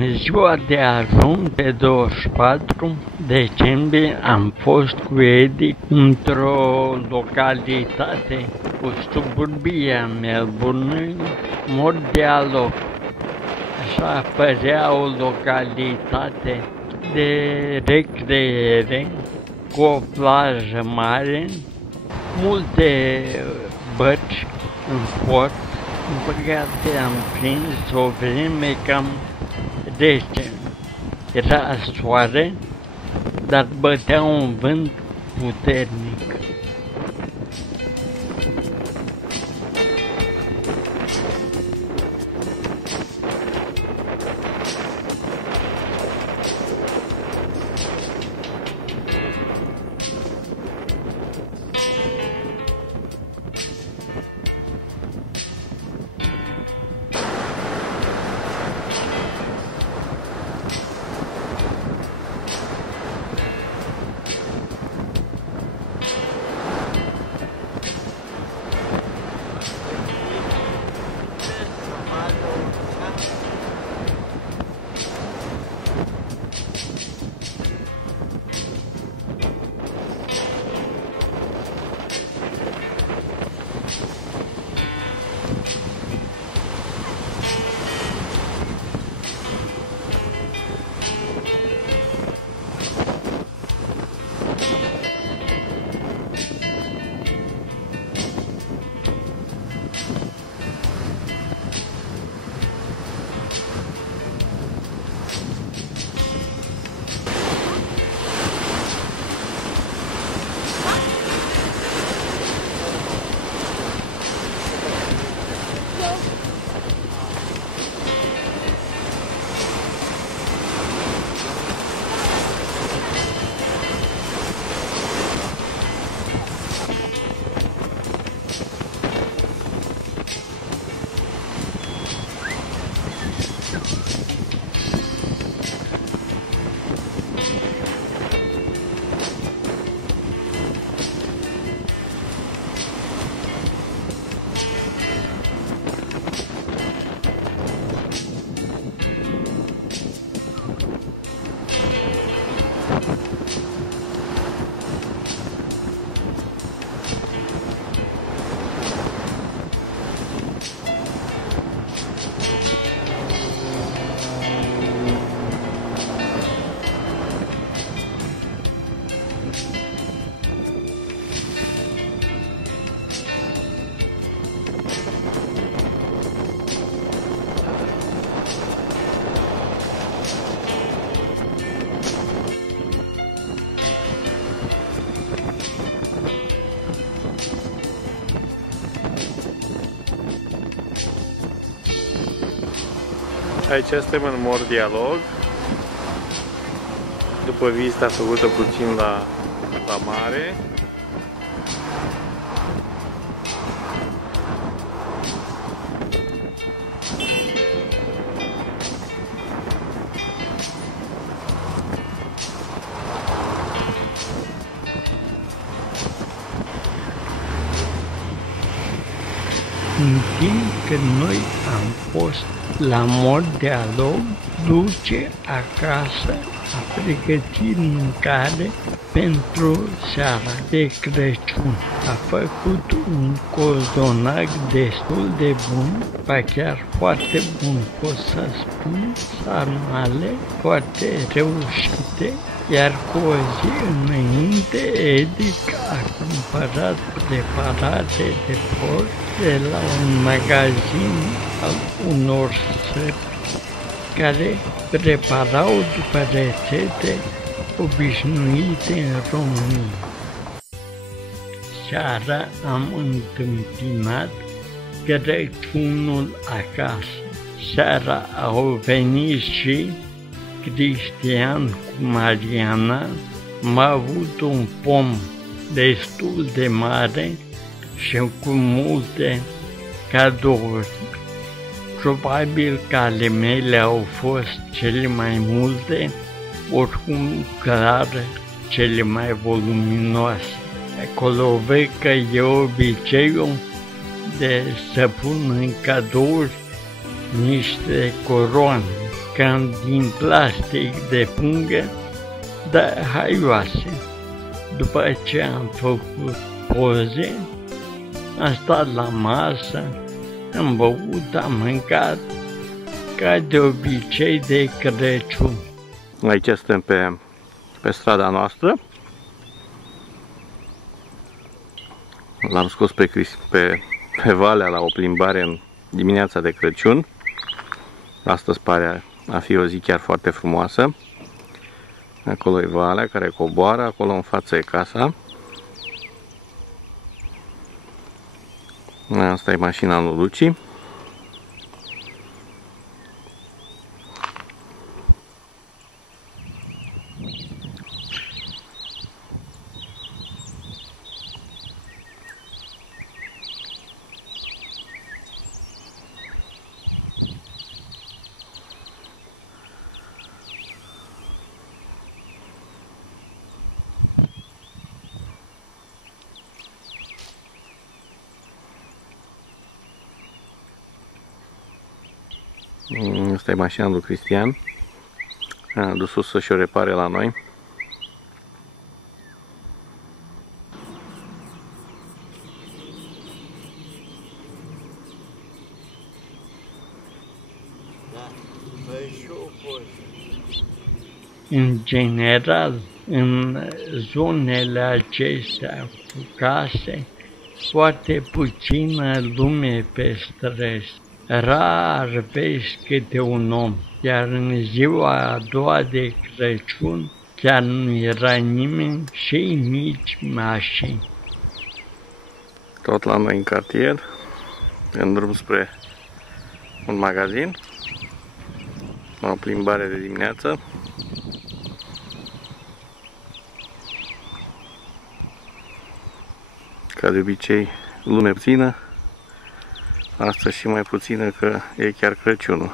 În ziua de ajun, pe 24 decembrie, am fost cu Edi într-o localitate cu suburbia Melbourne, mod dialog. Așa părea o localitate de recreere, cu o plajă mare, multe bărci în port. În păcate am prins o vreme cam rece. Era soare, dar bătea un vânt puternic. Aici suntem în mod dialog, după vizita făcută puțin la mare. În timp când noi am fost la mod dialog, Luce acasă a pregătit mâncare pentru seara de Crăciun. A făcut un cozonac destul de bun, ba chiar foarte bun, pot să spun, sarmale foarte reușite, iar cu o zi înainte, Edic a cumpărat preparate de porc de la un magazin al unor sări care preparau după rețete obișnuite în România. Seara am întâmpinat Crăciunul acasă. Seara au venit și Cristian cu Mariana. Am avut un pom destul de mare și cu multe cadouri. Probabil că ale mele au fost cele mai multe, oricum clar cele mai voluminoase. Acolo văd că e obiceiul de să pun în cadouri niște coroane. cam din plastic de pungă, dar haioase. După ce am făcut poze, am stat la masă, am băut, am mâncat, ca de obicei de Crăciun. Aici suntem pe strada noastră. L-am scos pe Valea la o plimbare în dimineața de Crăciun. Astăzi pare a fi o zi chiar foarte frumoasă. Acolo e Valea care coboară, acolo în față e casa. Asta e mașina lui Luci. Asta e mașina lui Cristian. A dus-o să-și o repare la noi. În general, în zonele acestea cu case, foarte puțină lume pe străzi. Rar vezi câte un om, iar în ziua a doua de Crăciun chiar nu era nimeni și nici mașini. Tot la noi în cartier, în drum spre un magazin, o plimbare de dimineață. Ca de obicei, lume puțină. Astăzi și mai puțină că e chiar Crăciunul.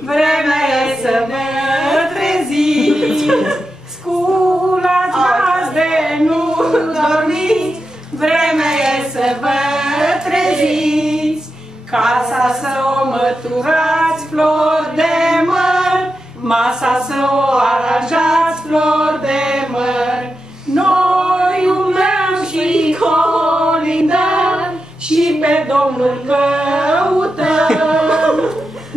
Vremea e să vă treziți, sculați de nu dormiți. Vremea e să vă treziți, casa să o măturați, flori de măr, masa să o aranjați, flori de măr. Noi umblăm și colindăm și pe Domnul căutăm.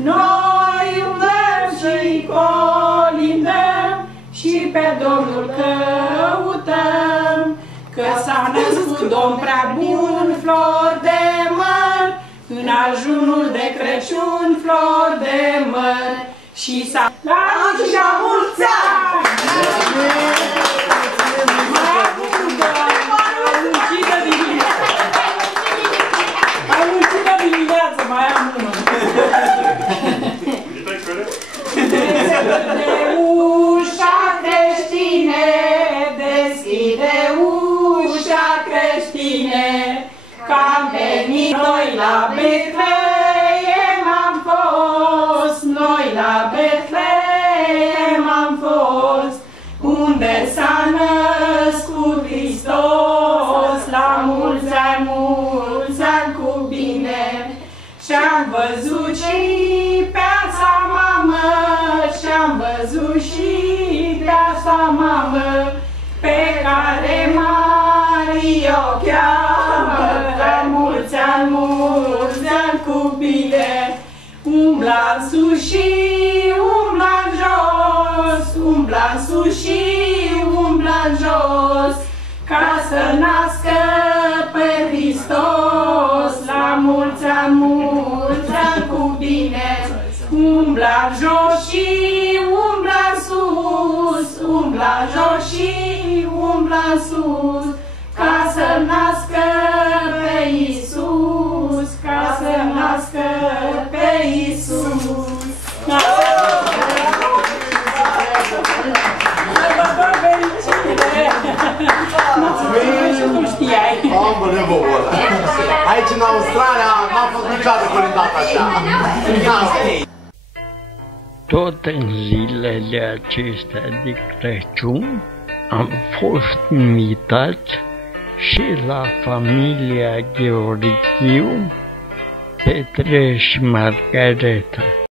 Noi umblăm și colindăm și pe Domnul căutăm. Că s-a născut Domn prea bun, flori de măr, în ajunul de Crăciun, flori de măr. Și s-a luat și a mulți ani! Mai am unul. Deschide ușa creștine, deschide ușa creștine, că-am venit noi la Betleem am fost, noi la Betleem am fost, unde s-a născut Hristos, la mulți ani cu bine. Și-am văzut și pe asta mamă, și-am văzut și pe asta mamă, pe care Maria o cheamă, la mulți ani cu bine. Umbla în sus și umbla în jos, umbla în sus și umbla în jos, ca să nască pe Hristos, la mulți ani cu bine. Umbla în jos și umbla în sus, umbla în jos și umbla în sus, ca să nască pe Iisus, ca să nască pe Iisus. Aici în Australia n-am fost niciodată colindat așa. Tot în zilele acestea de Crăciun am fost invitați și la familia Gheorghiu Petre și Margareta.